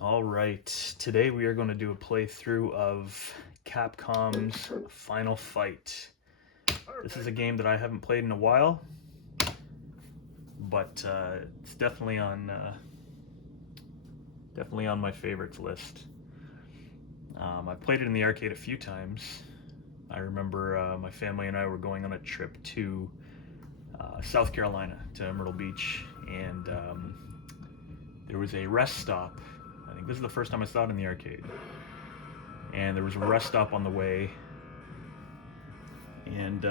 All right, today we are going to do a playthrough of Capcom's Final Fight. This is a game that I haven't played in a while, but it's definitely on my favorites list. I've played it in the arcade a few times. I remember my family and I were going on a trip to South Carolina, to Myrtle Beach, and there was a rest stop. I think this is the first time I saw it in the arcade. And there was a rest stop on the way. And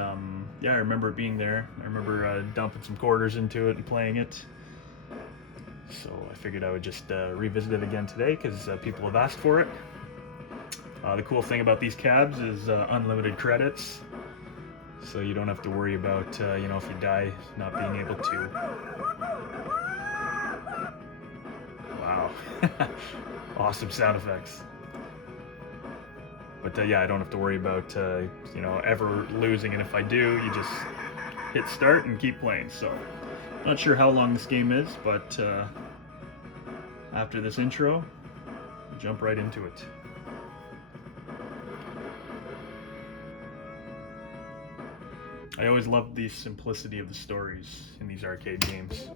yeah, I remember it being there. I remember dumping some quarters into it and playing it. So I figured I would just revisit it again today because people have asked for it. The cool thing about these cabs is unlimited credits. So you don't have to worry about, if you die, not being able to. Wow. Awesome sound effects. But yeah, I don't have to worry about, ever losing. And if I do, you just hit start and keep playing. So, not sure how long this game is, but after this intro, jump right into it. I always loved the simplicity of the stories in these arcade games.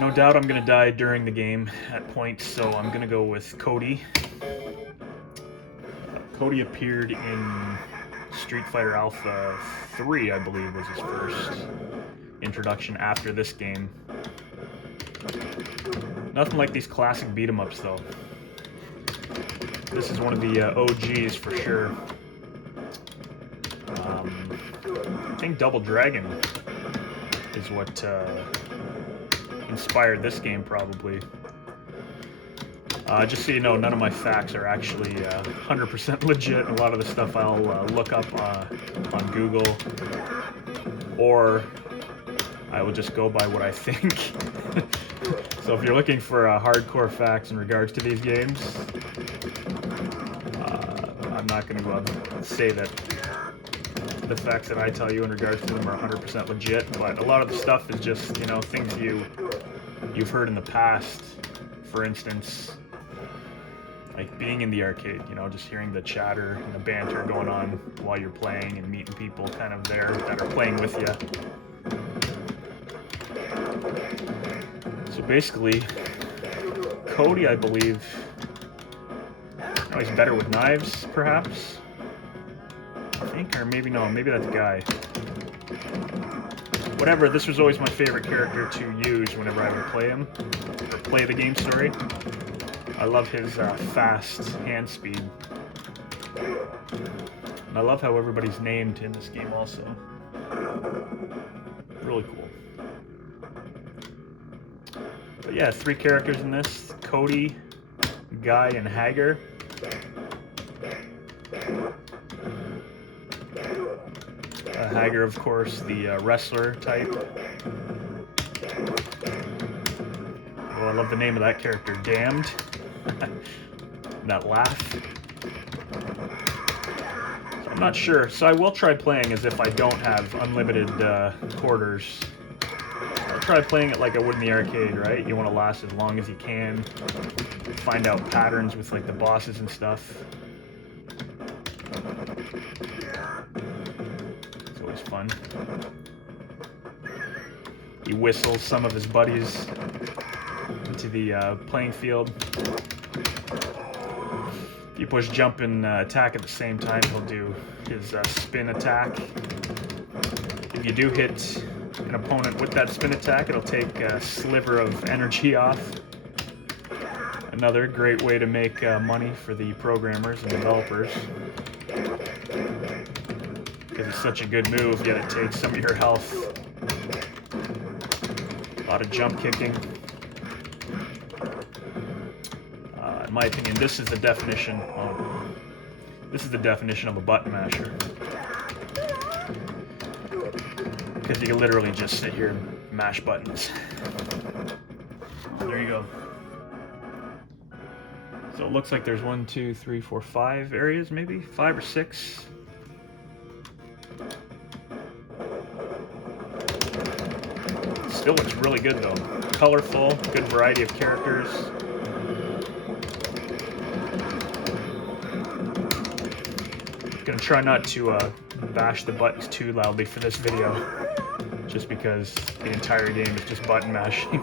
No doubt I'm going to die during the game at points, so I'm going to go with Cody. Cody appeared in Street Fighter Alpha 3, I believe, was his first introduction after this game. Nothing like these classic beat-em-ups, though. This is one of the OGs for sure. I think Double Dragon is what inspired this game, probably. Just so you know, none of my facts are actually 100% legit. A lot of the stuff I'll look up on Google, or I will just go by what I think. So if you're looking for hardcore facts in regards to these games, I'm not going to go out and say that the facts that I tell you in regards to them are 100% legit, but a lot of the stuff is just, things you've heard in the past. For instance, like being in the arcade, just hearing the chatter and the banter going on while you're playing and meeting people kind of there that are playing with you. So basically, Cody, I believe, he's better with knives, perhaps? I think, or maybe no, maybe that's Guy. Whatever, this was always my favorite character to use whenever I would play him, or play the game, sorry. I love his fast hand speed. And I love how everybody's named in this game also. Really cool. But yeah, 3 characters in this: Cody, Guy, and Hager. Hager, of course, the wrestler type. Oh, I love the name of that character, Damned. That laugh. So I'm not sure. So I will try playing as if I don't have unlimited quarters. I'll try playing it like I would in the arcade, right? You want to last as long as you can. Find out patterns with like the bosses and stuff. It's always fun. He whistles some of his buddies into the playing field. If you push jump and attack at the same time, he'll do his spin attack. If you do hit an opponent with that spin attack, it'll take a sliver of energy off. Another great way to make money for the programmers and developers. Because it's such a good move, yet it takes some of your health. A lot of jump kicking. In my opinion, this is the definition of a button masher. Because you can literally just sit here and mash buttons. There you go. So it looks like there's 1, 2, 3, 4, 5 areas, maybe 5 or 6. Still looks really good though. Colorful, good variety of characters. Gonna try not to bash the buttons too loudly for this video, just because the entire game is just button mashing.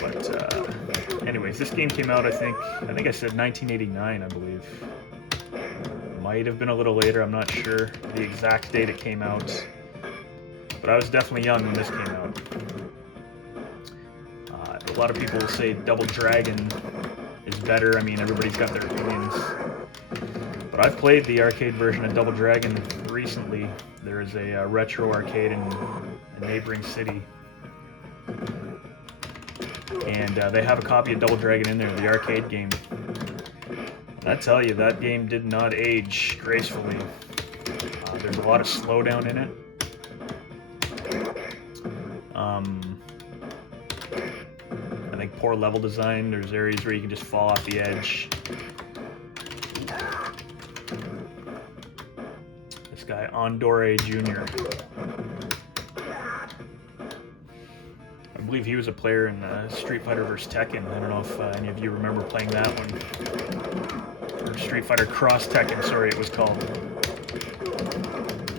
But anyways, this game came out, I think I said 1989, I believe. Might have been a little later, I'm not sure the exact date it came out. But I was definitely young when this came out. A lot of people will say Double Dragon is better. I mean, everybody's got their opinions. But I've played the arcade version of Double Dragon recently. There is a retro arcade in a neighboring city. And they have a copy of Double Dragon in there, the arcade game. And I tell you, that game did not age gracefully. There's a lot of slowdown in it. I think poor level design. There's areas where you can just fall off the edge. This guy, Andore Jr. I believe he was a player in Street Fighter vs. Tekken. I don't know if any of you remember playing that one. Or Street Fighter Cross Tekken, sorry, it was called.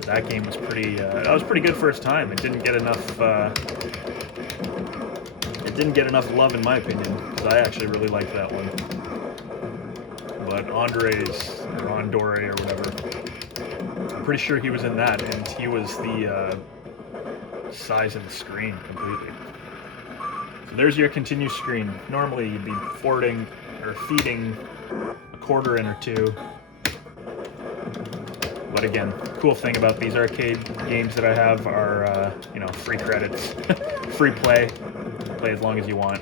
That game was pretty. That was pretty good for its time. It didn't get enough. It didn't get enough love, in my opinion, because I actually really liked that one. But Andre's, or Andore, or whatever, I'm pretty sure he was in that, and he was the size of the screen completely. So there's your continue screen. Normally you'd be forwarding or feeding a quarter in or two. But again, cool thing about these arcade games that I have are, you know, free credits, free play as long as you want.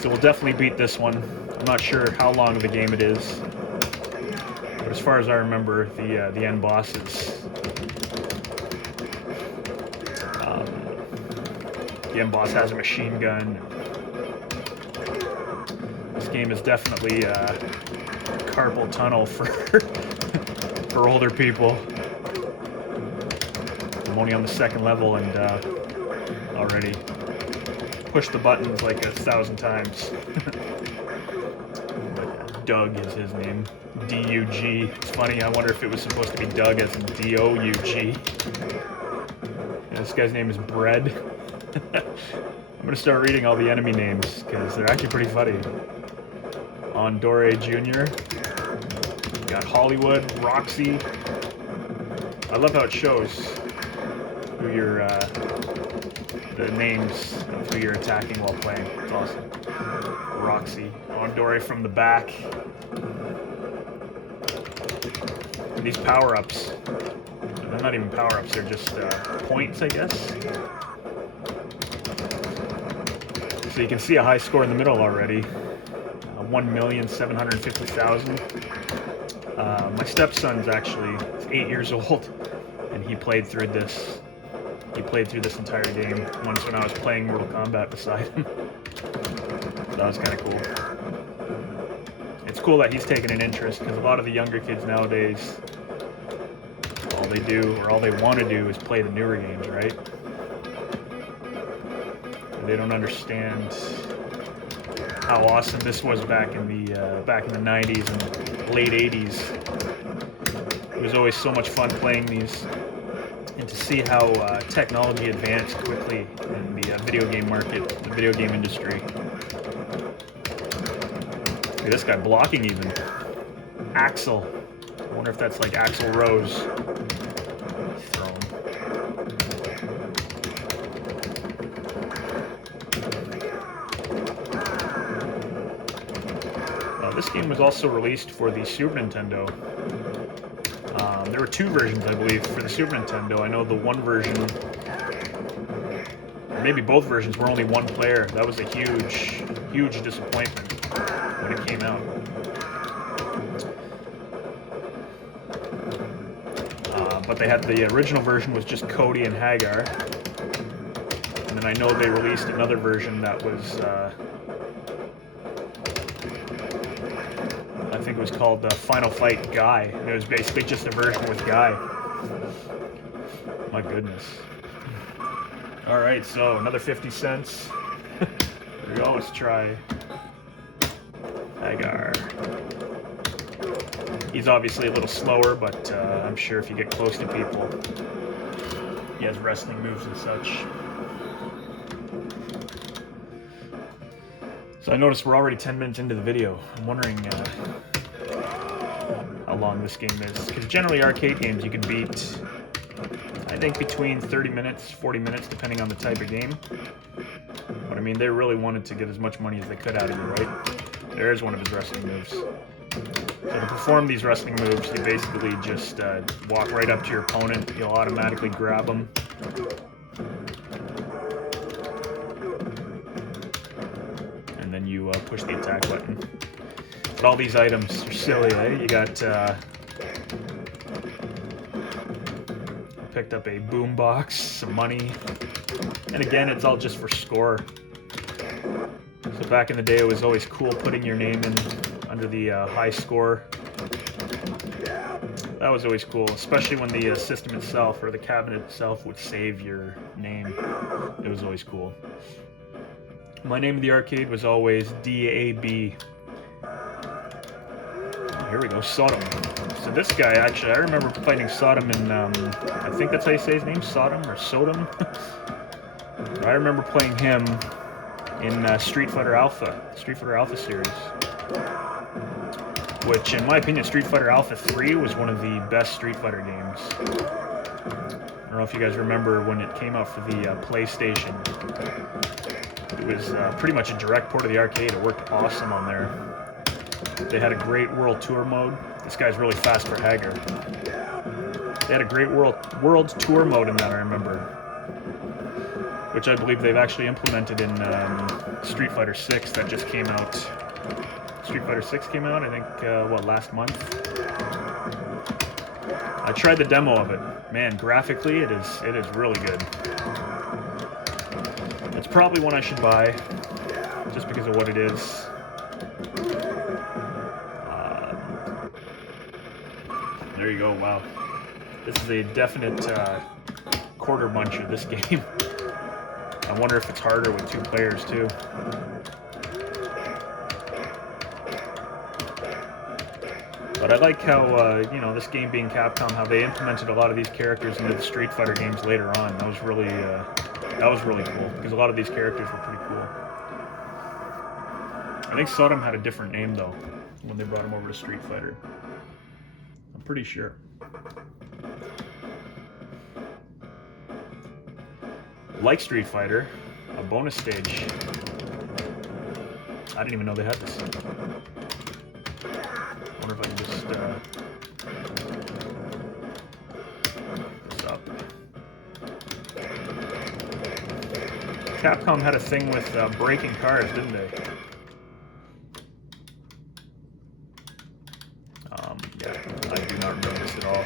So we'll definitely beat this one. I'm not sure how long of a game it is, but as far as I remember, the end bosses, the end boss has a machine gun. This game is definitely carpal tunnel for for older people. I'm only on the second level and already pushed the buttons like 1,000 times. Doug is his name. D-U-G. It's funny, I wonder if it was supposed to be Doug as in D-O-U-G. And this guy's name is Bread. I'm gonna start reading all the enemy names because they're actually pretty funny. Andore Jr. Got Hollywood, Roxy. I love how it shows who you're, the names of who you're attacking while playing. It's awesome. Roxy. Andore from the back. And these power-ups. They're not even power-ups, they're just points, I guess. So you can see a high score in the middle already. 1,750,000. My stepson's actually 8 years old, and he played through this. He played through this entire game once when I was playing Mortal Kombat beside him. So that was kind of cool. It's cool that he's taken an interest, because a lot of the younger kids nowadays, all they do, or all they want to do, is play the newer games, right? And they don't understand how awesome this was back in the 90s and late 80s. It was always so much fun playing these, and to see how technology advanced quickly in the video game market, the video game industry. Look at this guy blocking even. Axel. I wonder if that's like Axl Rose. Throw him. This game was also released for the Super Nintendo. There were two versions, I believe, for the Super Nintendo. I know the one version, or maybe both versions, were only one player. That was a huge, huge disappointment when it came out. But they had the original version was just Cody and Hagar. And then I know they released another version that was, I think it was called Final Fight Guy. And it was basically just a version with Guy. My goodness. All right, so another 50 cents. We always try Hagar. He's obviously a little slower, but I'm sure if you get close to people, he has wrestling moves and such. So I noticed we're already 10 minutes into the video. I'm wondering how long this game is. Because generally arcade games you can beat, I think, between 30 minutes, 40 minutes, depending on the type of game. But I mean, they really wanted to get as much money as they could out of you, right? There's one of his wrestling moves. So to perform these wrestling moves, you basically just walk right up to your opponent. You'll automatically grab them. And then you push the attack button. But all these items are silly, eh? You got... picked up a boombox, some money. And again, it's all just for score. So back in the day, it was always cool putting your name in under the high score. That was always cool, especially when the system itself or the cabinet itself would save your name. It was always cool. My name of the arcade was always DAB. Here we go, Sodom. So this guy, actually, I remember fighting Sodom in, I think that's how you say his name, Sodom or Sodom. I remember playing him in Street Fighter Alpha series. Which, in my opinion, Street Fighter Alpha 3 was one of the best Street Fighter games. I don't know if you guys remember when it came out for the PlayStation. It was pretty much a direct port of the arcade. It worked awesome on there. They had a great World Tour mode. This guy's really fast for Hagar. They had a great World Tour mode in that, I remember. Which I believe they've actually implemented in Street Fighter 6 that just came out. Street Fighter 6 came out, I think, what, last month? I tried the demo of it. Man, graphically, it is really good. It's probably one I should buy, just because of what it is. There you go, wow. This is a definite quarter muncher, this game. I wonder if it's harder with 2 players, too. But I like how, you know, this game being Capcom, how they implemented a lot of these characters into the Street Fighter games later on. That was really cool, because a lot of these characters were pretty cool. I think Sodom had a different name, though, when they brought him over to Street Fighter. I'm pretty sure. Like Street Fighter, a bonus stage. I didn't even know they had this. I wonder if I can just this up. Capcom had a thing with breaking cars, didn't they? Yeah, I do not remember this at all.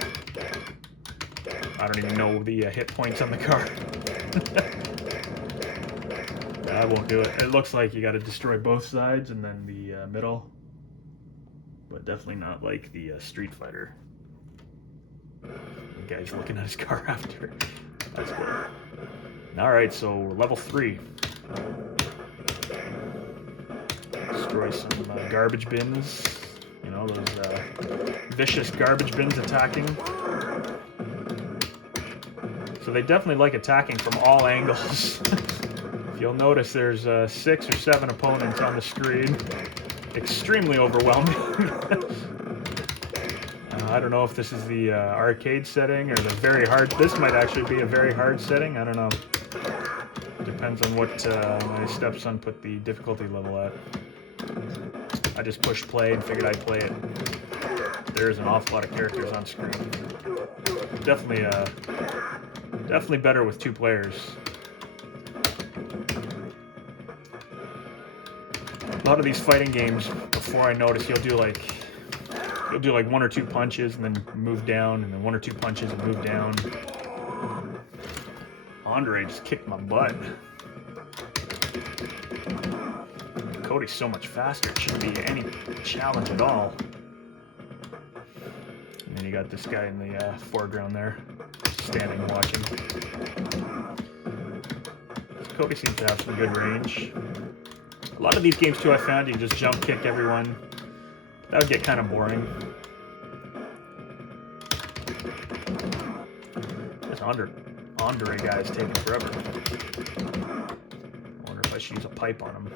I don't even know the hit points on the car. I won't do it. It looks like you got to destroy both sides and then the middle, but definitely not like the Street Fighter. The guy's looking at his car after. That's cool. All right, so level 3. Destroy some garbage bins. You know, those vicious garbage bins attacking. So they definitely like attacking from all angles. If you'll notice, there's 6 or 7 opponents on the screen. Extremely overwhelming. I don't know if this is the arcade setting or the very hard. This might actually be a very hard setting. I don't know. Depends on what my stepson put the difficulty level at. I just pushed play and figured I'd play it. There's an awful lot of characters on screen. Definitely better with 2 players. A lot of these fighting games, before I notice, you'll do like 1 or 2 punches and then move down, and then 1 or 2 punches and move down. Andre just kicked my butt. Cody's so much faster, it shouldn't be any challenge at all. And then you got this guy in the foreground there. just standing watching. Cody seems to have some good range. A lot of these games too, I found you can just jump kick everyone. That would get kind of boring. This Andre guy is taking forever. I wonder if I should use a pipe on him.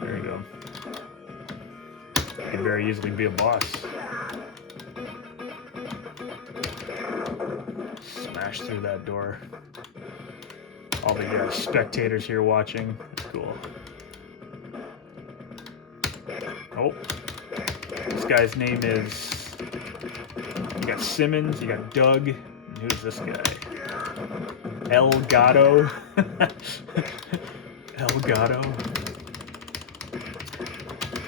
There you go. Could very easily be a boss. Smash through that door. All the spectators here watching. It's cool. Oh. This guy's name is... You got Simmons, you got Doug, and who's this guy? El Gato. El Gato.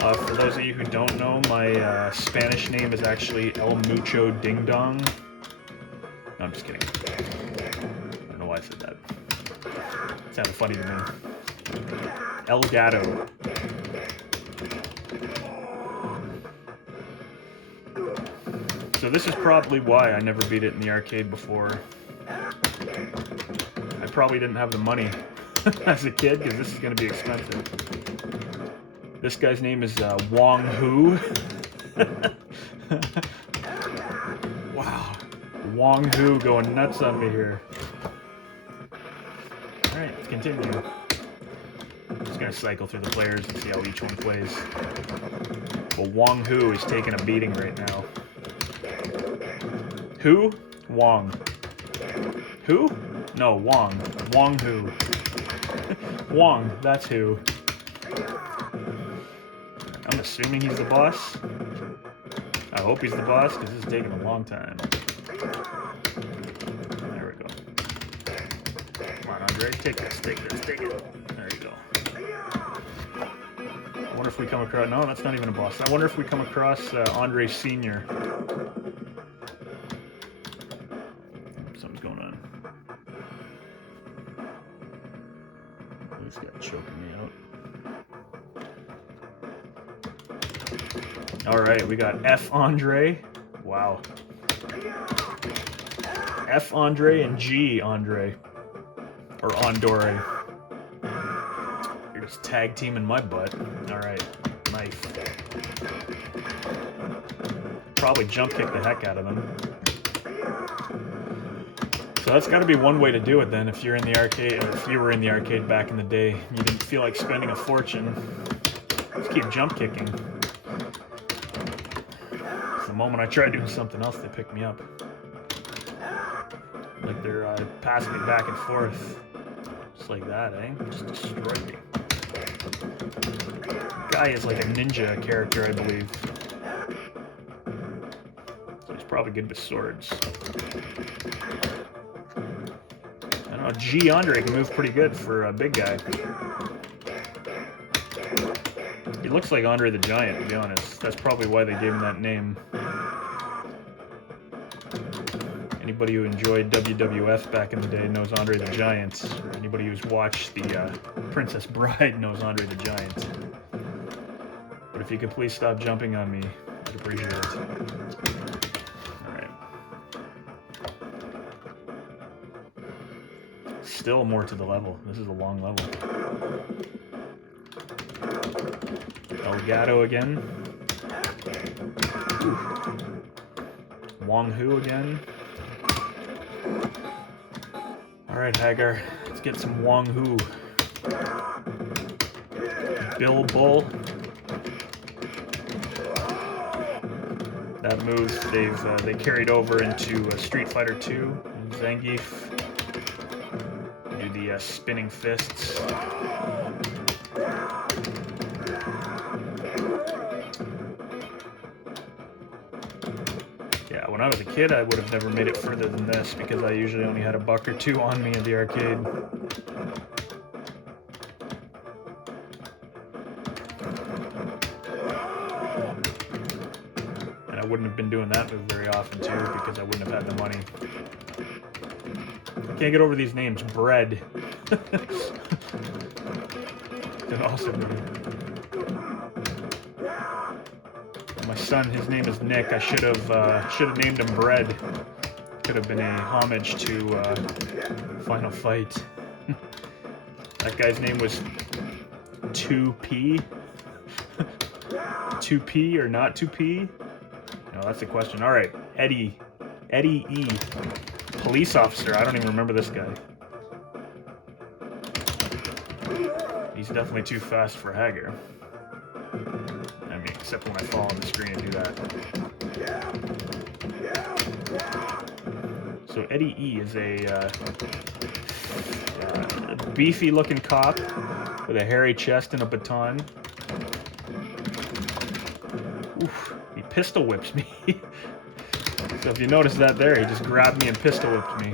For those of you who don't know, my Spanish name is actually El Mucho Ding Dong. No, I'm just kidding. I don't know why I said that. It sounded funny to me. El Gato. So this is probably why I never beat it in the arcade before. I probably didn't have the money as a kid, because this is going to be expensive. This guy's name is Wong Hu. Wow. Wong Hu going nuts on me here. Alright, let's continue. I'm just going to cycle through the players and see how each one plays. But Wong Hu is taking a beating right now. Who? Wong. Who? No, Wong. Wong Hu. Wong, that's who. I'm assuming he's the boss. I hope he's the boss, because this is taking a long time. There we go. Come on, Andre, take this, take this, take it. There you go. I wonder if we come across... No, that's not even a boss. I wonder if we come across Andre Sr. Something's going on. This guy choking me out. Alright, we got F. Andre. Wow. F. Andre and G. Andre. Or Andore. You're just tag teaming my butt. Alright, knife. Probably jump kick the heck out of them. So that's got to be one way to do it then, if you're in the arcade, or if you were in the arcade back in the day. You didn't feel like spending a fortune. Just keep jump kicking. The moment I try doing something else, they pick me up. Like they're passing me back and forth. Just like that, eh? Just destroyed me. Guy is like a ninja character, I believe. So he's probably good with swords. I don't know, G. Andre can move pretty good for a big guy. He looks like Andre the Giant, to be honest. That's probably why they gave him that name. Anybody who enjoyed WWF back in the day knows Andre the Giant. Or anybody who's watched the Princess Bride knows Andre the Giant. But if you could please stop jumping on me, I'd appreciate it. Alright. Still more to the level. This is a long level. Elgato again. Wong Hu again. Alright, Hagar. Let's get some Wong Hu. Bill Bull. That moves they carried over into Street Fighter 2. Zangief. Do the spinning fists. Yeah, when I was a kid, I would have never made it further than this because I usually only had $1 or $2 on me at the arcade. And I wouldn't have been doing that move very often too because I wouldn't have had the money. I can't get over these names. Bread. It's an awesome name. My son, his name is Nick. I should have named him Bread. Could have been a homage to Final Fight. That guy's name was 2P. 2P or not 2P? No, that's the question. All right, Eddie E. Police officer. I don't even remember this guy. He's definitely too fast for Hager. I mean, except when I fall on the screen and do that. So Eddie E is a beefy-looking cop with a hairy chest and a baton. Oof, he pistol whips me. So if you notice that there, he just grabbed me and pistol whipped me.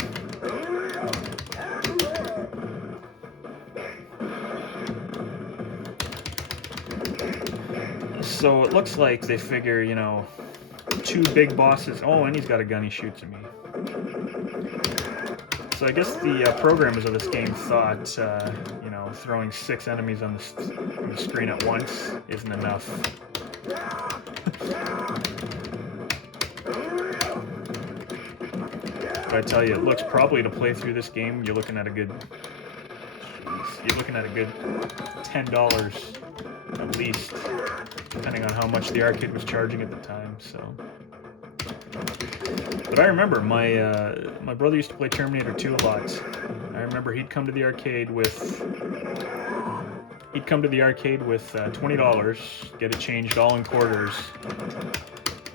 So it looks like they figure, you know, 2 big bosses. Oh, and he's got a gun, he shoots at me. So I guess the programmers of this game thought, you know, throwing 6 enemies on the screen at once isn't enough. But I tell you, it looks probably to play through this game, you're looking at a good $10 at least, depending on how much the arcade was charging at the time. So, but I remember my brother used to play Terminator 2 a lot. I remember he'd come to the arcade with $20, get it changed all in quarters,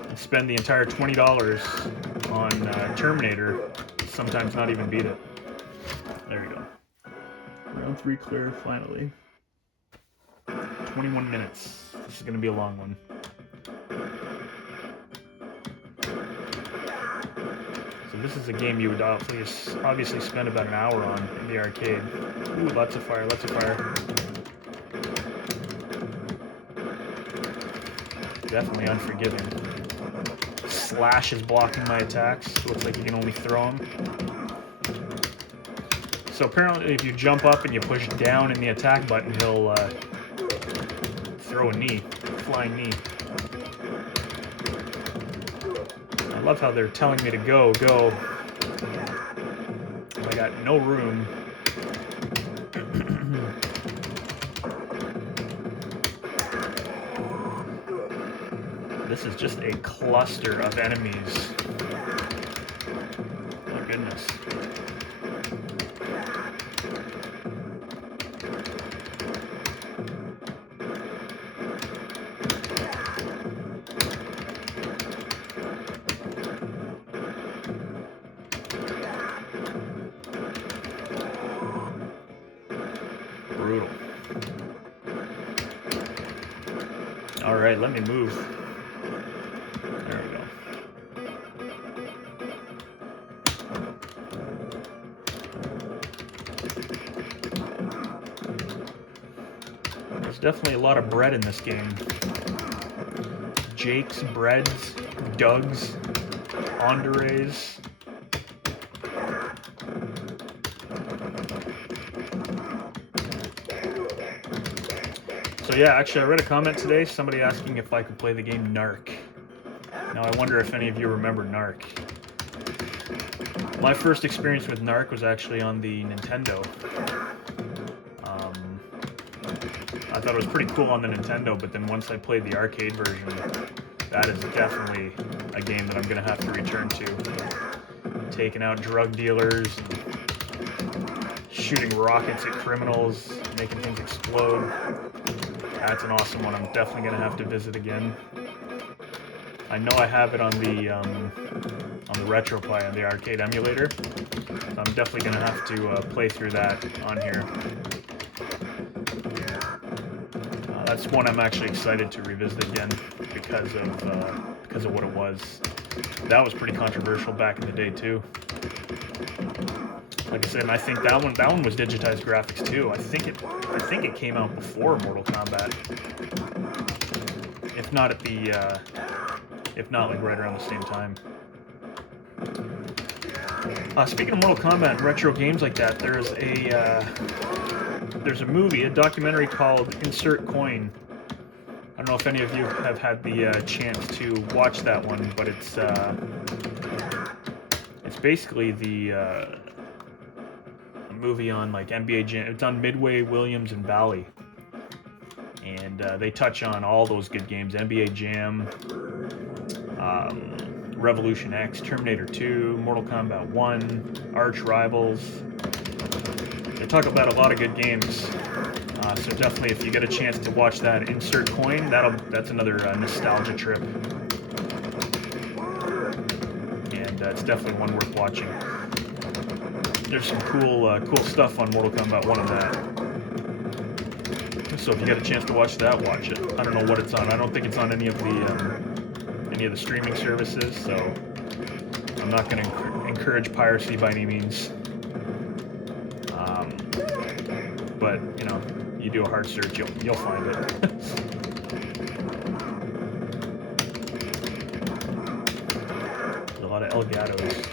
and spend the entire $20 on Terminator, sometimes not even beat it. There you go. Round 3 clear, finally. 21 minutes. This is going to be a long one. So this is a game you would obviously spend about an hour on in the arcade. Ooh, lots of fire, lots of fire. Definitely unforgiving. Slash is blocking my attacks. Looks like you can only throw them. So apparently if you jump up and you push down in the attack button, he'll throw a knee, flying knee. I love how they're telling me to go. I got no room. This is just a cluster of enemies. My goodness. Brutal. All right, let me move. There we go. There's definitely a lot of bread in this game. Jake's, Breads, Doug's, Andres. So yeah, actually I read a comment today, somebody asking if I could play the game Narc. Now I wonder if any of you remember Narc. My first experience with Narc was actually on the Nintendo. I thought it was pretty cool on the Nintendo, but then once I played the arcade version, that is definitely a game that I'm going to have to return to. Taking out drug dealers, shooting rockets at criminals, making things explode. That's an awesome one. I'm definitely going to have to visit again. I know I have it on the RetroPie, on the arcade emulator. So I'm definitely going to have to play through that on here. That's one I'm actually excited to revisit again because of what it was. That was pretty controversial back in the day too. Like I said, and I think that one was digitized graphics too. I think it came out before Mortal Kombat, if not like right around the same time. Speaking of Mortal Kombat and retro games like that, there's a movie, a documentary called Insert Coin. I don't don't know if any of you have had the chance to watch that one, but it's basically the movie on like NBA Jam. It's on Midway, Williams, and Bally, and they touch on all those good games: NBA Jam, Revolution X, Terminator 2, Mortal Kombat 1, Arch Rivals. They talk about a lot of good games. So definitely, if you get a chance to watch that Insert Coin, that's another nostalgia trip, and it's definitely one worth watching. There's some cool stuff on Mortal Kombat 1 in that. So if you get a chance to watch that, watch it. I don't know what it's on. I don't think it's on any of the streaming services, so I'm not going to encourage piracy by any means. But you know, you do a hard search, you'll find it. There's a lot of Elgatos.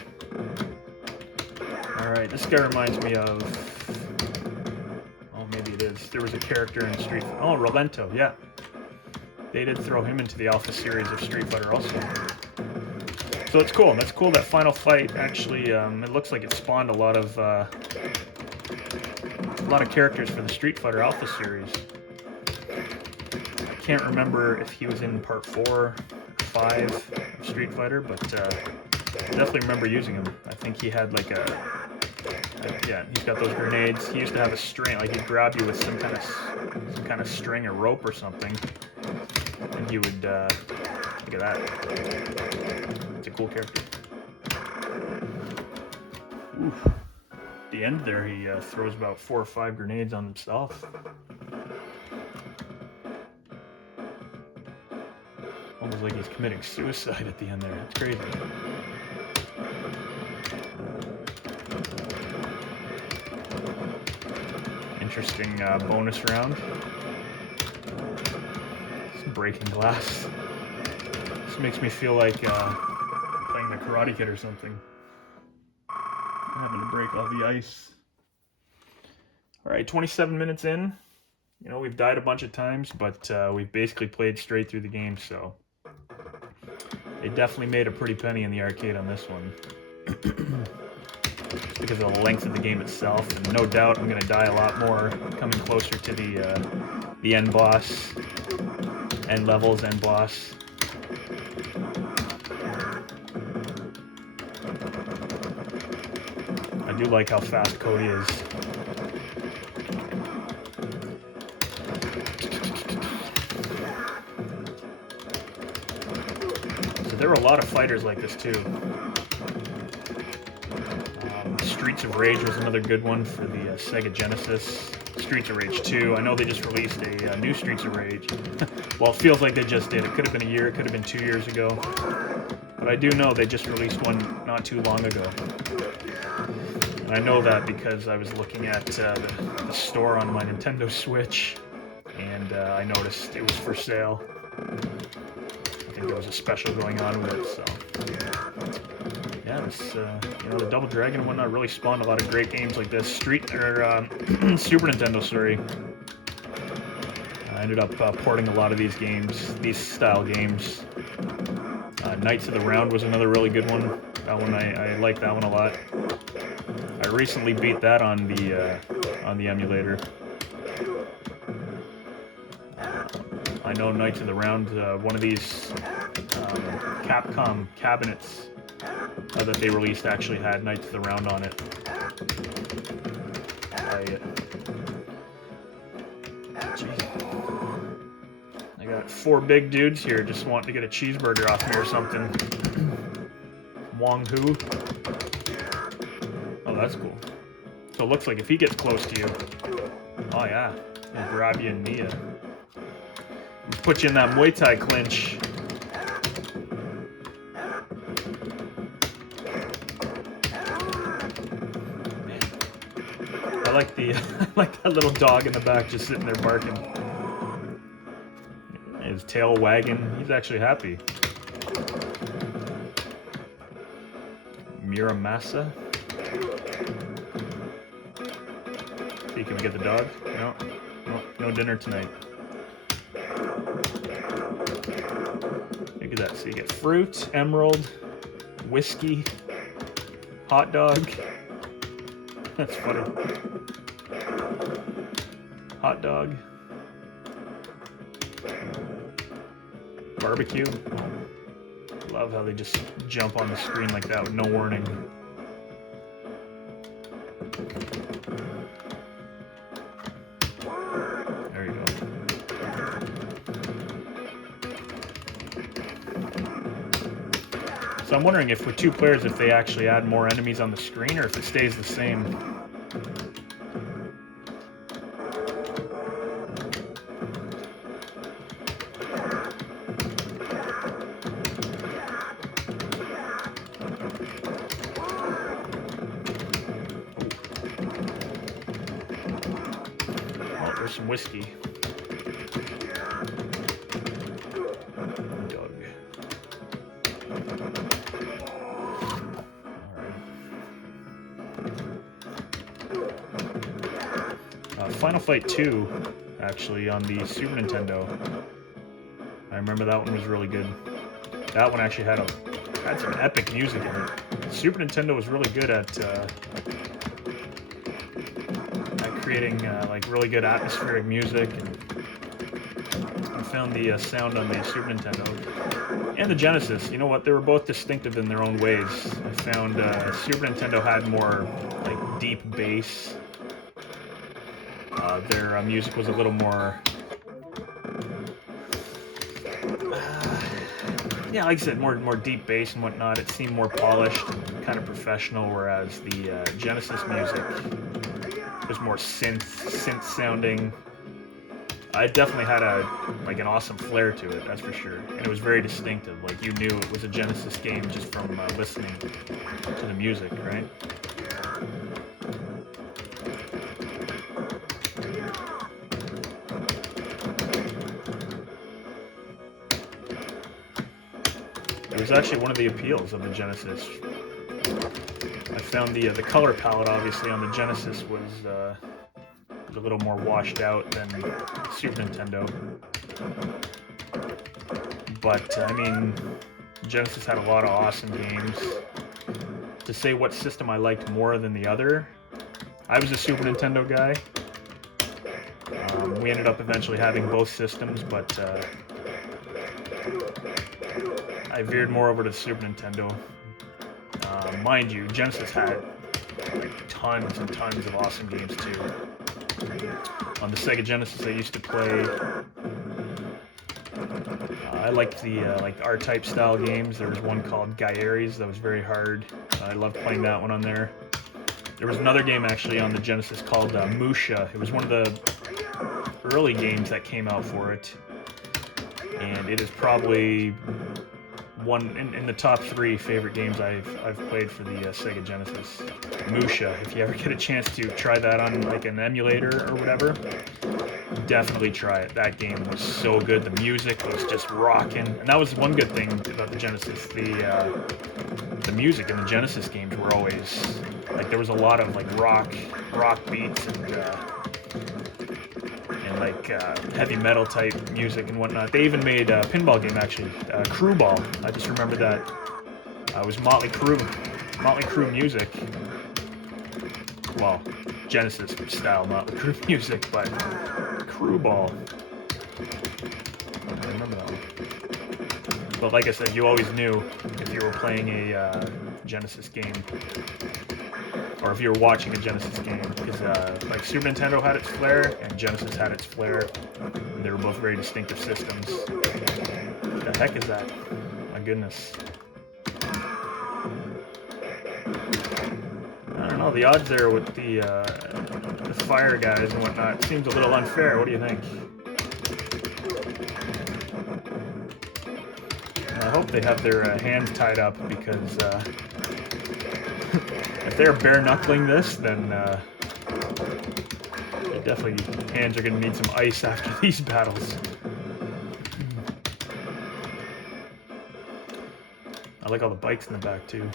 Alright, this guy reminds me of... Oh, maybe it is. There was a character in Street Fighter. Oh, Rolento, yeah. They did throw him into the Alpha series of Street Fighter also. So it's cool. That's cool that Final Fight actually, it looks like it spawned a lot of characters for the Street Fighter Alpha series. I can't remember if he was in part 4 or 5 of Street Fighter, but definitely remember using him. I think he had like yeah, he's got those grenades. He used to have a string, like he'd grab you with some kind of string or rope or something, and he would look at that. It's a cool character. Oof. At the end there, he throws about 4 or 5 grenades on himself. Almost like he's committing suicide at the end there. It's crazy. Interesting bonus round. Some breaking glass. This makes me feel like playing the Karate Kid or something. Having to break all the ice. Alright, 27 minutes in. You know, we've died a bunch of times, but we've basically played straight through the game, so they definitely made a pretty penny in the arcade on this one. Because of the length of the game itself, and no doubt I'm going to die a lot more coming closer to the end boss, end levels, end boss. I do like how fast Cody is. So there were a lot of fighters like this too. Streets of Rage was another good one for the Sega Genesis. Streets of Rage 2. I know they just released a new Streets of Rage. Well, it feels like they just did. It could have been a year, it could have been 2 years ago. But I do know they just released one not too long ago. And I know that because I was looking at the store on my Nintendo Switch, and I noticed it was for sale. I think there was a special going on with it, so... Yeah, this, you know, the Double Dragon and whatnot really spawned a lot of great games like this. Super Nintendo, sorry. I ended up porting a lot of these games, these style games. Knights of the Round was another really good one. That one, I like that one a lot. I recently beat that on the emulator. I know Knights of the Round, one of these Capcom cabinets that they released actually had Knights of the Round on it. I got 4 big dudes here just wanting to get a cheeseburger off me or something. Wong Hu. Oh, that's cool. So it looks like if he gets close to you, oh yeah, he'll grab you and knee you. Put you in that Muay Thai clinch. I like that little dog in the back just sitting there barking. His tail wagging. He's actually happy. Muramasa. See, can we get the dog? No, no dinner tonight. Look at that. So you get fruit, emerald, whiskey, hot dog. That's funny. Hot dog. Barbecue. Love how they just jump on the screen like that with no warning. There you go. So I'm wondering if with 2 players, if they actually add more enemies on the screen or if it stays the same. Oh, there's some whiskey. Final Fight 2, actually, on the Super Nintendo. I remember that one was really good. That one actually had some epic music in it. Super Nintendo was really good at creating like really good atmospheric music. And I found the sound on the Super Nintendo and the Genesis. You know what? They were both distinctive in their own ways. I found Super Nintendo had more like deep bass. Their music was a little more, yeah, like I said, more deep bass and whatnot. It seemed more polished and kind of professional, whereas the Genesis music was more synth sounding. It definitely had an awesome flair to it, that's for sure, and it was very distinctive. Like you knew it was a Genesis game just from listening to the music, right? It was actually one of the appeals of the Genesis. I found the color palette, obviously, on the Genesis was a little more washed out than Super Nintendo. But, I mean, Genesis had a lot of awesome games. To say what system I liked more than the other, I was a Super Nintendo guy. We ended up eventually having both systems, but I veered more over to the Super Nintendo. Mind you, Genesis had like tons and tons of awesome games too. On the Sega Genesis, I used to play. I liked the R-Type style games. There was one called Gyari's that was very hard. I loved playing that one on there. There was another game actually on the Genesis called Musha. It was one of the early games that came out for it, and it is probably one in the top 3 favorite games I've played for the Sega Genesis. Musha. If you ever get a chance to try that on like an emulator or whatever, definitely try it. That game was so good. The music was just rocking, and that was one good thing about the Genesis. The music in the Genesis games were always like there was a lot of like rock beats and like heavy metal type music and whatnot. They even made a pinball game actually, Crew Ball. I just remember that. It was Motley Crue music. Well, Genesis style Motley Crue music, but Crew Ball. I remember that one. But like I said, you always knew if you were playing a Genesis game, or if you were watching a Genesis game, because like Super Nintendo had its flair and Genesis had its flair, and they were both very distinctive systems. What the heck is that? My goodness. I don't know, the odds there with the fire guys and whatnot seems a little unfair. What do you think? I hope they have their hands tied up, because if they're bare-knuckling this, then definitely hands are going to need some ice after these battles. I like all the bikes in the back, too.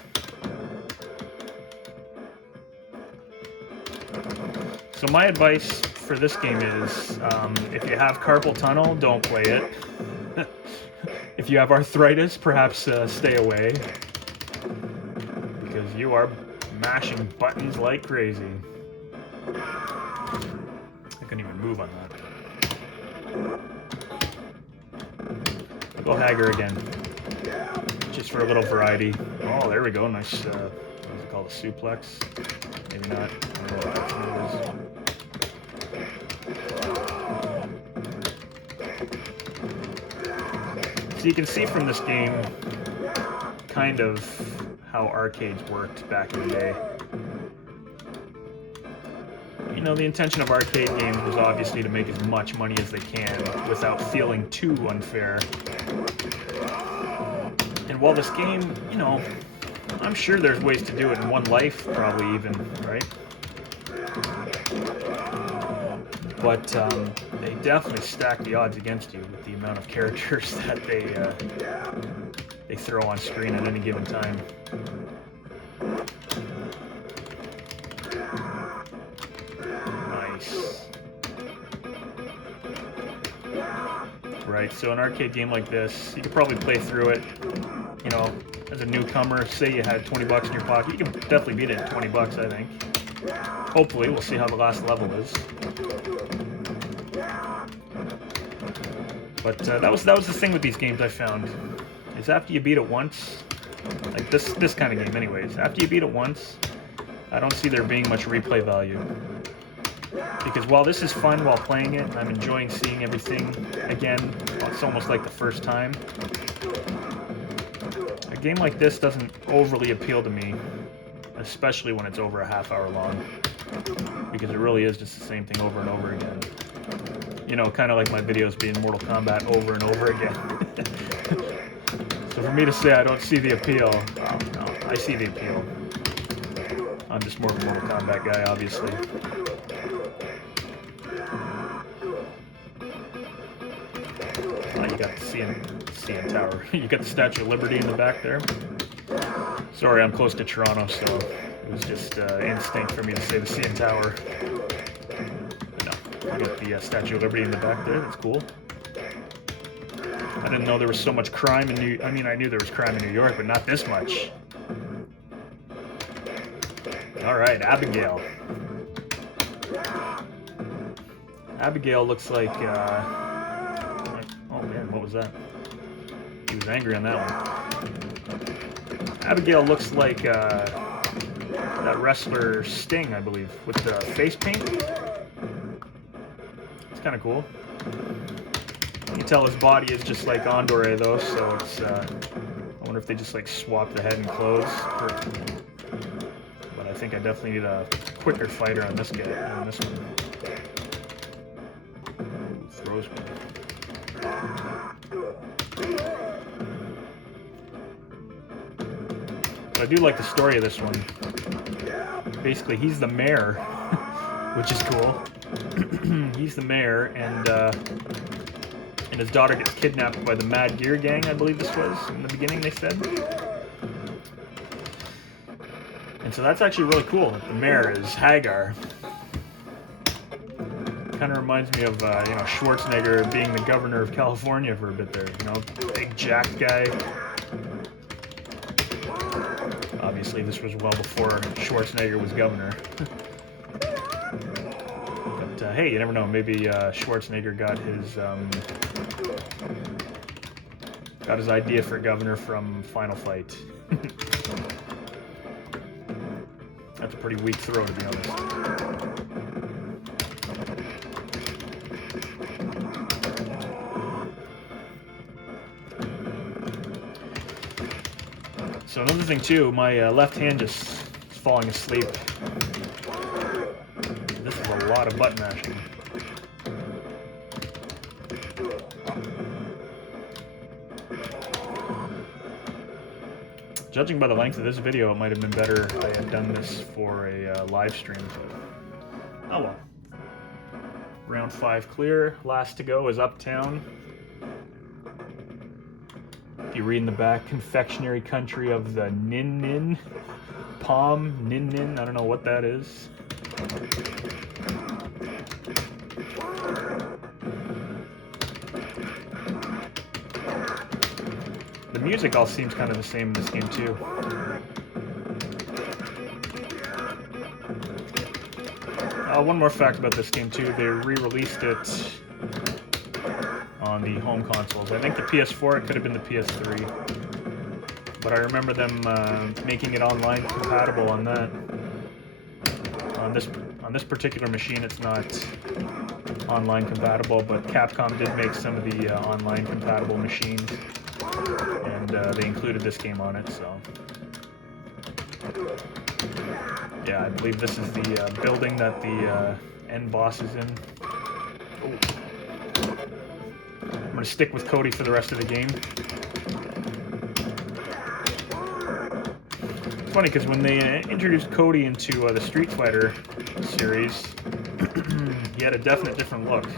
So my advice for this game is, if you have carpal tunnel, don't play it. If If you have arthritis, perhaps stay away, because you are mashing buttons like crazy. I couldn't even move on that. I'll go Hager again, just for a little variety. Oh, there we go. Nice, what is it called, a suplex? Maybe not. I don't know what it is. So you can see from this game kind of how arcades worked back in the day. You know, the intention of arcade games was obviously to make as much money as they can without feeling too unfair. And while this game, you know, I'm sure there's ways to do it in one life, probably even, right? But they definitely stack the odds against you with the amount of characters that they throw on screen at any given time. Nice. Right, so an arcade game like this, you could probably play through it, you know, as a newcomer. Say you had 20 bucks in your pocket, you can definitely beat it at 20 bucks, I think. Hopefully, we'll see how the last level is. But that was the thing with these games I found, is after you beat it once, like this kind of game anyways, after you beat it once, I don't see there being much replay value. Because while this is fun while playing it, I'm enjoying seeing everything again, it's almost like the first time. A game like this doesn't overly appeal to me, especially when it's over a half hour long, because it really is just the same thing over and over again. You know, kind of like my videos being Mortal Kombat over and over again. So for me to say I don't see the appeal, no, I see the appeal. I'm just more of a Mortal Kombat guy, obviously. Oh, you got the CN Tower. You got the Statue of Liberty in the back there. Sorry, I'm close to Toronto, so it was just instinct for me to say the CN Tower. You got the Statue of Liberty in the back there. That's cool. I didn't know there was so much crime in I knew there was crime in New York, but not this much. Alright, Abigail. Abigail looks like, oh man, what was that? He was angry on that one. Abigail looks like, that wrestler Sting, I believe, with the face paint. It's kind of cool. You can tell his body is just like Andore though, so it's, I wonder if they just like swap the head and clothes. But I think I definitely need a quicker fighter on this guy, on this one. Ooh, throws me. But I do like the story of this one. Basically, he's the mayor, which is cool. He's the mayor, and his daughter gets kidnapped by the Mad Gear Gang, I believe this was, in the beginning they said. And so that's actually really cool. The mayor is Hagar. Kind of reminds me of, you know, Schwarzenegger being the governor of California for a bit there. You know, big jacked guy. Obviously, this was well before Schwarzenegger was governor. But hey, you never know. Maybe Schwarzenegger got his idea for governor from Final Fight. That's a pretty weak throw, to be honest. So another thing too, my left hand just is falling asleep. This is a lot of button mashing. Judging by the length of this video, it might have been better if I had done this for a live stream. Oh well. Round 5 clear. Last to go is Uptown. If you read in the back, confectionery country of the Nin Nin. Palm, Nin Nin, I don't know what that is. The music all seems kind of the same in this game too. One more fact about this game too, they re-released it on the home consoles. I think the PS4, it could have been the PS3. But I remember them making it online compatible on that. On this particular machine, it's not online compatible, but Capcom did make some of the online compatible machines, and they included this game on it, so... Yeah, I believe this is the building that the end boss is in. Ooh. I'm gonna stick with Cody for the rest of the game. It's funny because when they introduced Cody into the Street Fighter series, he had a definite different look.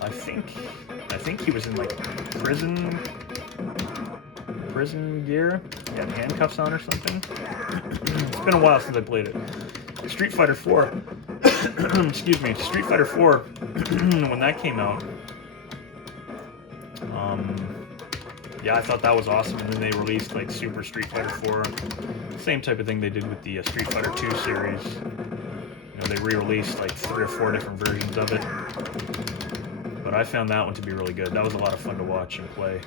I think he was in like prison gear. He had handcuffs on or something. It's been a while since I played it. Street Fighter 4. Excuse me. Street Fighter 4. When that came out. Yeah, I thought that was awesome. And then they released like Super Street Fighter 4. Same type of thing they did with the Street Fighter 2 series. You know, they re-released like 3 or 4 different versions of it. But I found that one to be really good. That was a lot of fun to watch and play.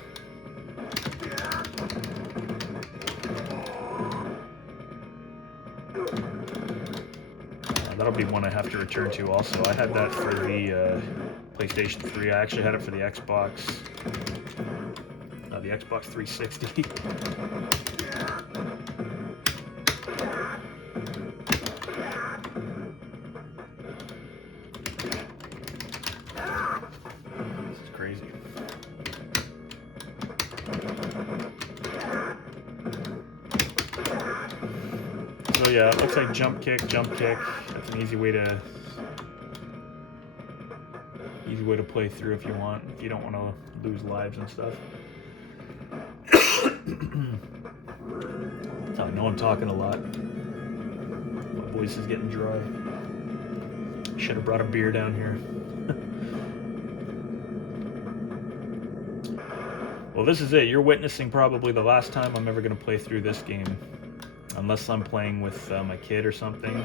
That'll be one I have to return to also. I had that for the PlayStation 3. I actually had it for the Xbox. The Xbox 360. This is crazy. So yeah, it looks like jump kick, jump kick. That's an easy way to play through if you want, if you don't want to lose lives and stuff. I know I'm talking a lot. My voice is getting dry. Should have brought a beer down here. Well, this is it. You're witnessing probably the last time I'm ever going to play through this game. Unless I'm playing with my kid or something.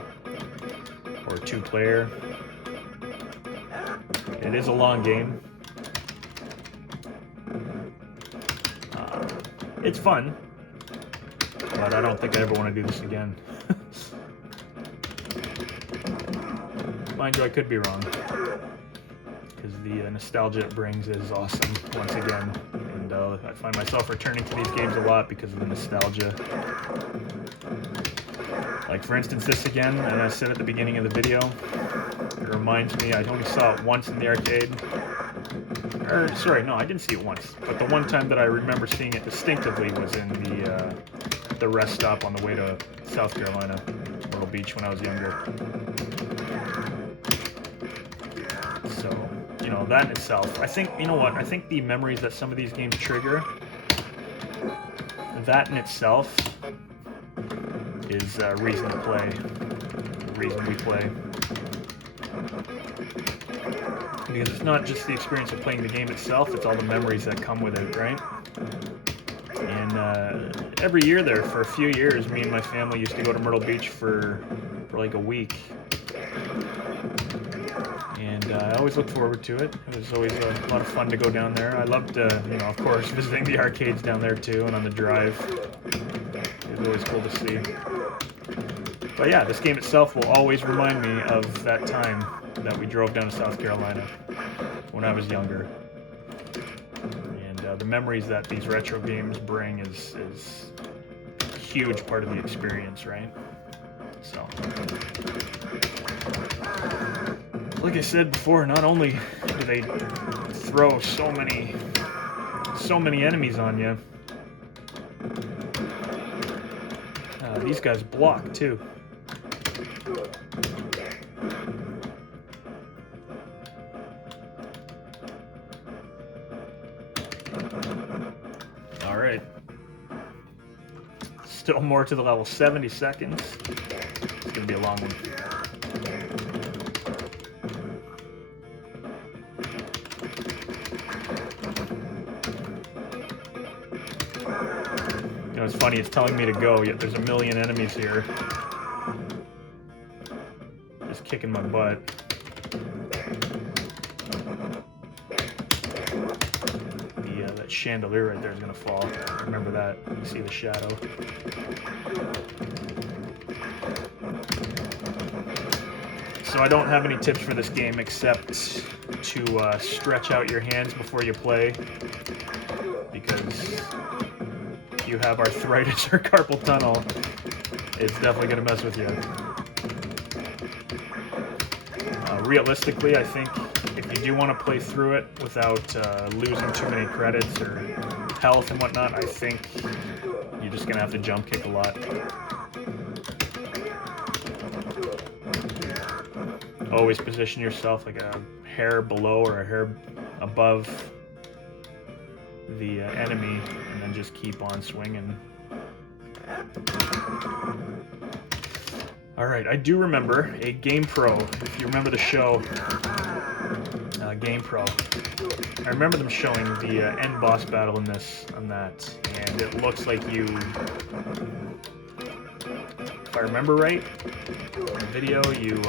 Or 2-player. It is a long game. It's fun. But I don't think I ever want to do this again. Mind you, I could be wrong. Because the nostalgia it brings is awesome once again. And I find myself returning to these games a lot because of the nostalgia. Like for instance this again, and I said at the beginning of the video, it reminds me, I only saw it once in the arcade. Or, sorry, no, I didn't see it once. But the one time that I remember seeing it distinctively was in the rest stop on the way to South Carolina, Myrtle Beach, when I was younger. So, you know, that in itself, I think, you know what, I think the memories that some of these games trigger, that in itself is a reason to play, the reason we play. Because it's not just the experience of playing the game itself, it's all the memories that come with it, right? And every year there, for a few years, me and my family used to go to Myrtle Beach for like a week. And I always looked forward to it. It was always a lot of fun to go down there. I loved, you know, of course, visiting the arcades down there too, and on the drive. It was always cool to see. But yeah, this game itself will always remind me of that time that we drove down to South Carolina when I was younger. And the memories that these retro games bring is a huge part of the experience, right? So, like I said before, not only do they throw so many enemies on you, these guys block too. All right. Still more to the level, 70 seconds. It's gonna be a long one. know, it's funny, it's telling me to go, yet there's a million enemies here. Just kicking my butt. That chandelier right there is going to fall. Remember that. You see the shadow. So I don't have any tips for this game except to stretch out your hands before you play, because if you have arthritis or carpal tunnel, it's definitely going to mess with you. Realistically, I think if you do want to play through it without losing too many credits or health and whatnot, I think you're just going to have to jump kick a lot. Always position yourself like a hair below or a hair above the enemy, and then just keep on swinging. Alright, I do remember a GamePro, if you remember the show, GamePro. I remember them showing the end boss battle in this, on that, and it looks like you, if I remember right, in the video, you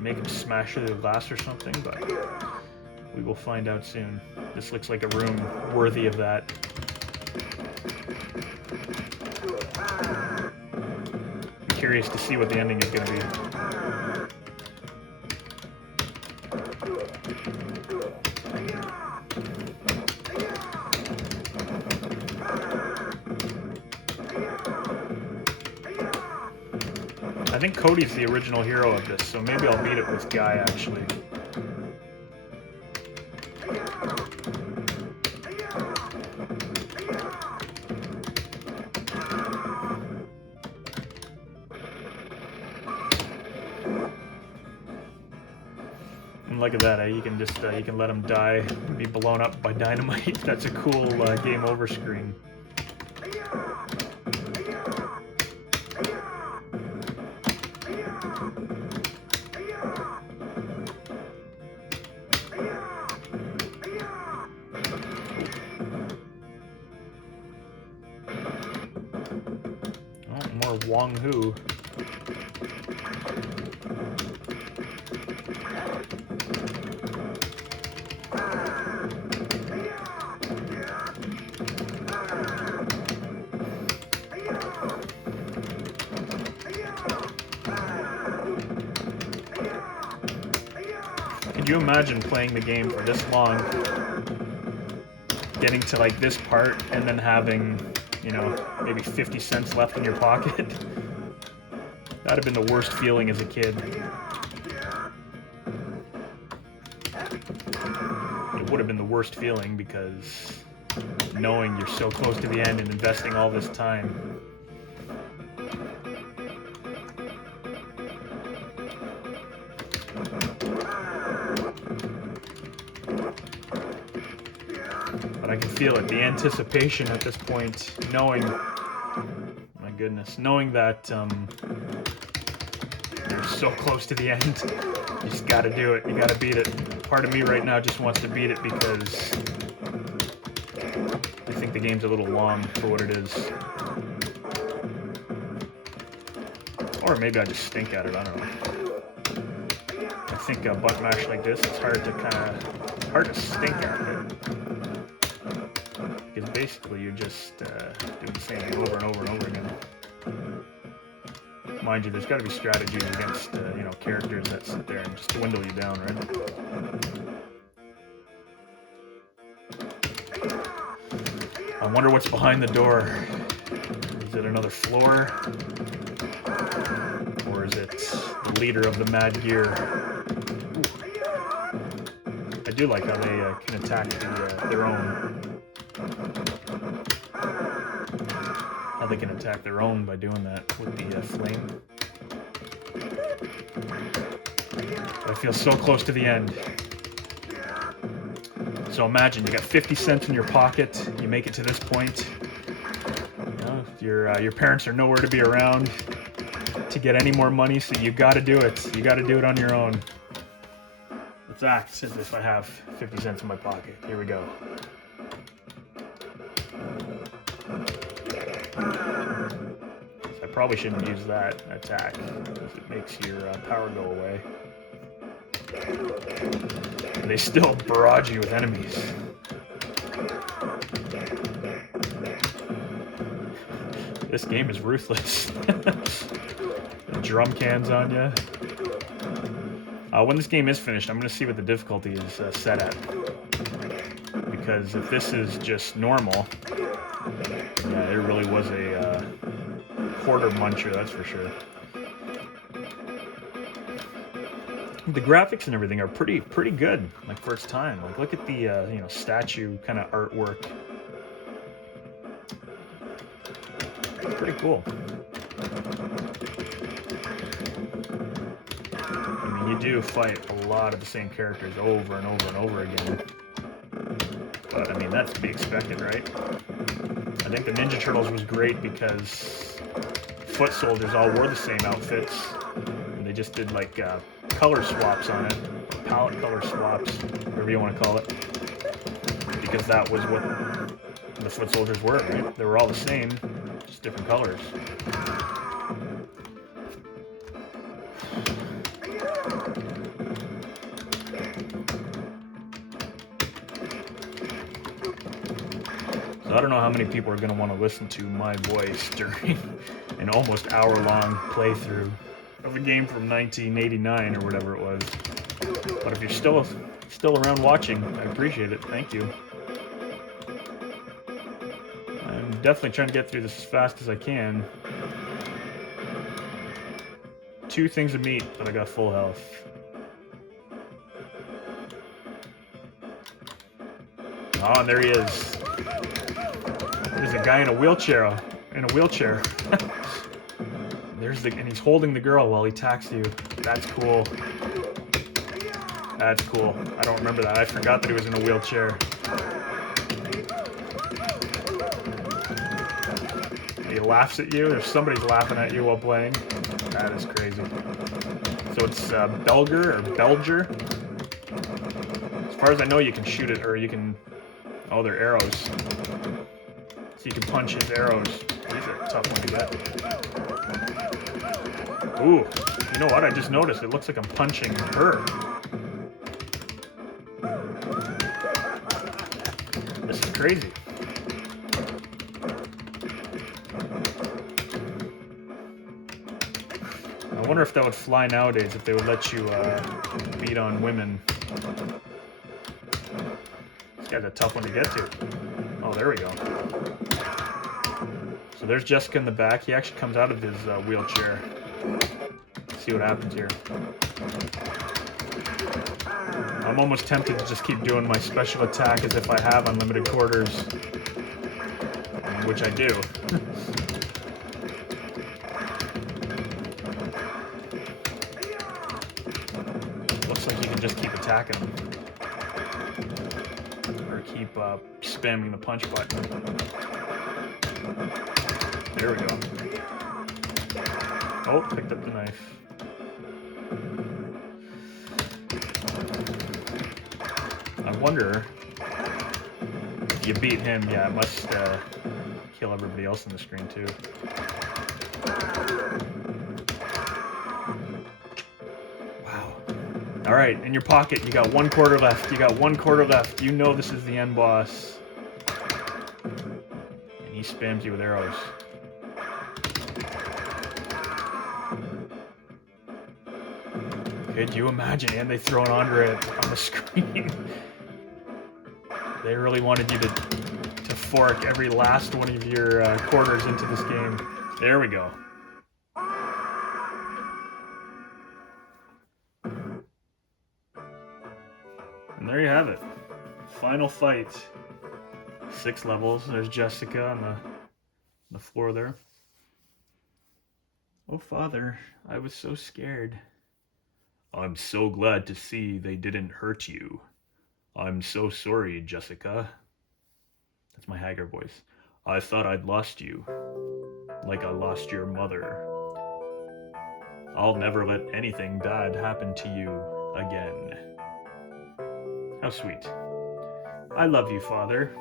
make him smash through the glass or something, but we will find out soon. This looks like a room worthy of that. I'm curious to see what the ending is going to be. I think Cody's the original hero of this, so maybe I'll beat it with Guy, actually. And look at that, you can just, you can let him die, be blown up by dynamite. That's a cool game over screen. More Wong Hu. Could you imagine playing the game for this long, getting to like this part, and then having, you know, maybe 50 cents left in your pocket? That'd have been the worst feeling as a kid. It would have been the worst feeling, because knowing you're so close to the end and investing all this time. But I can feel it, the anticipation at this point, knowing, my goodness, knowing that you're so close to the end. You just gotta do it, you gotta beat it. Part of me right now just wants to beat it because I think the game's a little long for what it is. Or maybe I just stink at it, I don't know. I think a button mash like this, it's hard to stink at it. Because basically you're just doing the same thing over and over and over again. Mind you, there's got to be strategies against you know, characters that sit there and just dwindle you down, right? I wonder what's behind the door. Is it another floor? Or is it the leader of the Mad Gear? Ooh. I do like how they can attack their own. How they can attack their own by doing that with the flame. But I feel so close to the end. So imagine you got 50 cents in your pocket, you make it to this point. You know, your parents are nowhere to be around to get any more money, so you got to do it. You got to do it on your own. Let's act as if I have 50 cents in my pocket. Here we go. probably shouldn't use that attack because it makes your power go away. And they still barrage you with enemies. This game is ruthless. Drum cans on you. When this game is finished, I'm going to see what the difficulty is set at. Because if this is just normal, yeah, it really was a quarter muncher, that's for sure. The graphics and everything are pretty good, like for its time. Like look at the you know, statue kind of artwork. It's pretty cool. I mean, you do fight a lot of the same characters over and over and over again. But I mean, that's to be expected, right? I think the Ninja Turtles was great because foot soldiers all wore the same outfits. And they just did like color swaps on it, or palette color swaps, whatever you want to call it, because that was what the foot soldiers were, right? They were all the same, just different colors. So I don't know how many people are going to want to listen to my voice during an almost hour-long playthrough of a game from 1989 or whatever it was. But if you're still around watching, I appreciate it. Thank you. I'm definitely trying to get through this as fast as I can. 2 things of meat, but I got full health. Oh, and there he is. There's a guy in a wheelchair. And he's holding the girl while he attacks you. That's cool. That's cool. I don't remember that. I forgot that he was in a wheelchair. He laughs at you. There's somebody's laughing at you while playing. That is crazy. So it's Belger or Belger. As far as I know, you can shoot it, or you can... Oh, they're arrows. So you can punch his arrows. These are a tough one to get. Ooh, you know what? I just noticed. It looks like I'm punching her. This is crazy. I wonder if that would fly nowadays, if they would let you beat on women. This guy's a tough one to get to. Oh, there we go. So there's Jessica in the back. He actually comes out of his wheelchair. Let's see what happens here. I'm almost tempted to just keep doing my special attack as if I have unlimited quarters. Which I do. Looks like you can just keep attacking him. Or keep spamming the punch button. There we go. Oh, picked up the knife. I wonder if you beat him, yeah, it must kill everybody else on the screen too. Wow. All right, in your pocket, you got 1 quarter left. You got 1 quarter left. You know this is the end boss. And he spams you with arrows. Could you imagine? And they throw an Andre on the screen. They really wanted you to fork every last one of your quarters into this game. There we go. And there you have it. Final fight. 6 levels. There's Jessica on the floor there. Oh, Father, I was so scared. I'm so glad to see they didn't hurt you. I'm so sorry, Jessica. That's my Haggard voice. I thought I'd lost you, like I lost your mother. I'll never let anything bad happen to you again. How sweet. I love you, Father.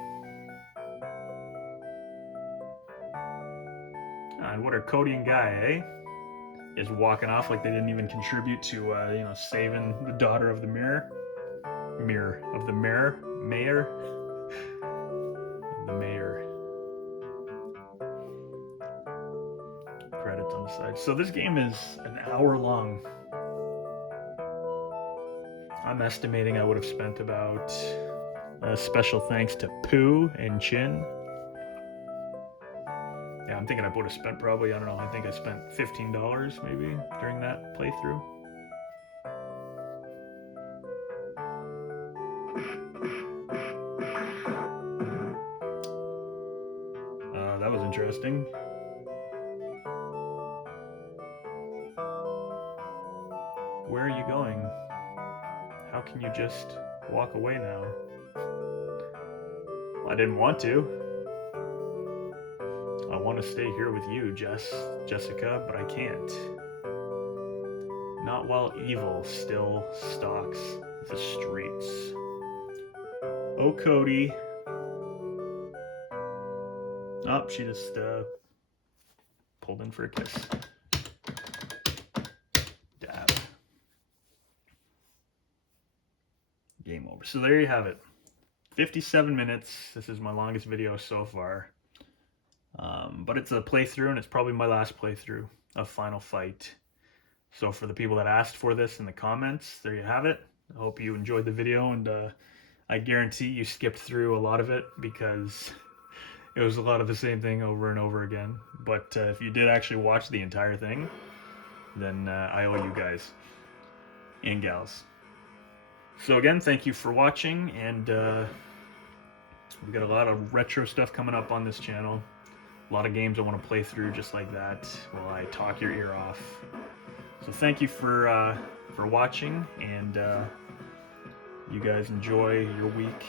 behind. What are Cody and Guy, eh? Is walking off like they didn't even contribute to, you know, saving the daughter of the mayor. Mayor. The mayor. Credits on the side. So this game is an hour long. I'm estimating I would have spent about, special thanks to Pooh and Chin. Yeah, I'm thinking I would have spent probably, I don't know, I think I spent $15 maybe during that playthrough. That was interesting. Where are you going? How can you just walk away now? Well, I didn't want to. I want to stay here with you, Jessica, but I can't. Not while evil still stalks the streets. Oh, Cody. Oh, she just pulled in for a kiss. Dab. Game over. So there you have it. 57 minutes. This is my longest video so far. But it's a playthrough, and it's probably my last playthrough of Final Fight. So for the people that asked for this in the comments, there you have it. I hope you enjoyed the video, and I guarantee you skipped through a lot of it because it was a lot of the same thing over and over again. But if you did actually watch the entire thing, then I owe you guys and gals. So again, thank you for watching, and we've got a lot of retro stuff coming up on this channel. A lot of games I want to play through just like that while I talk your ear off. So thank you for watching, and you guys enjoy your week.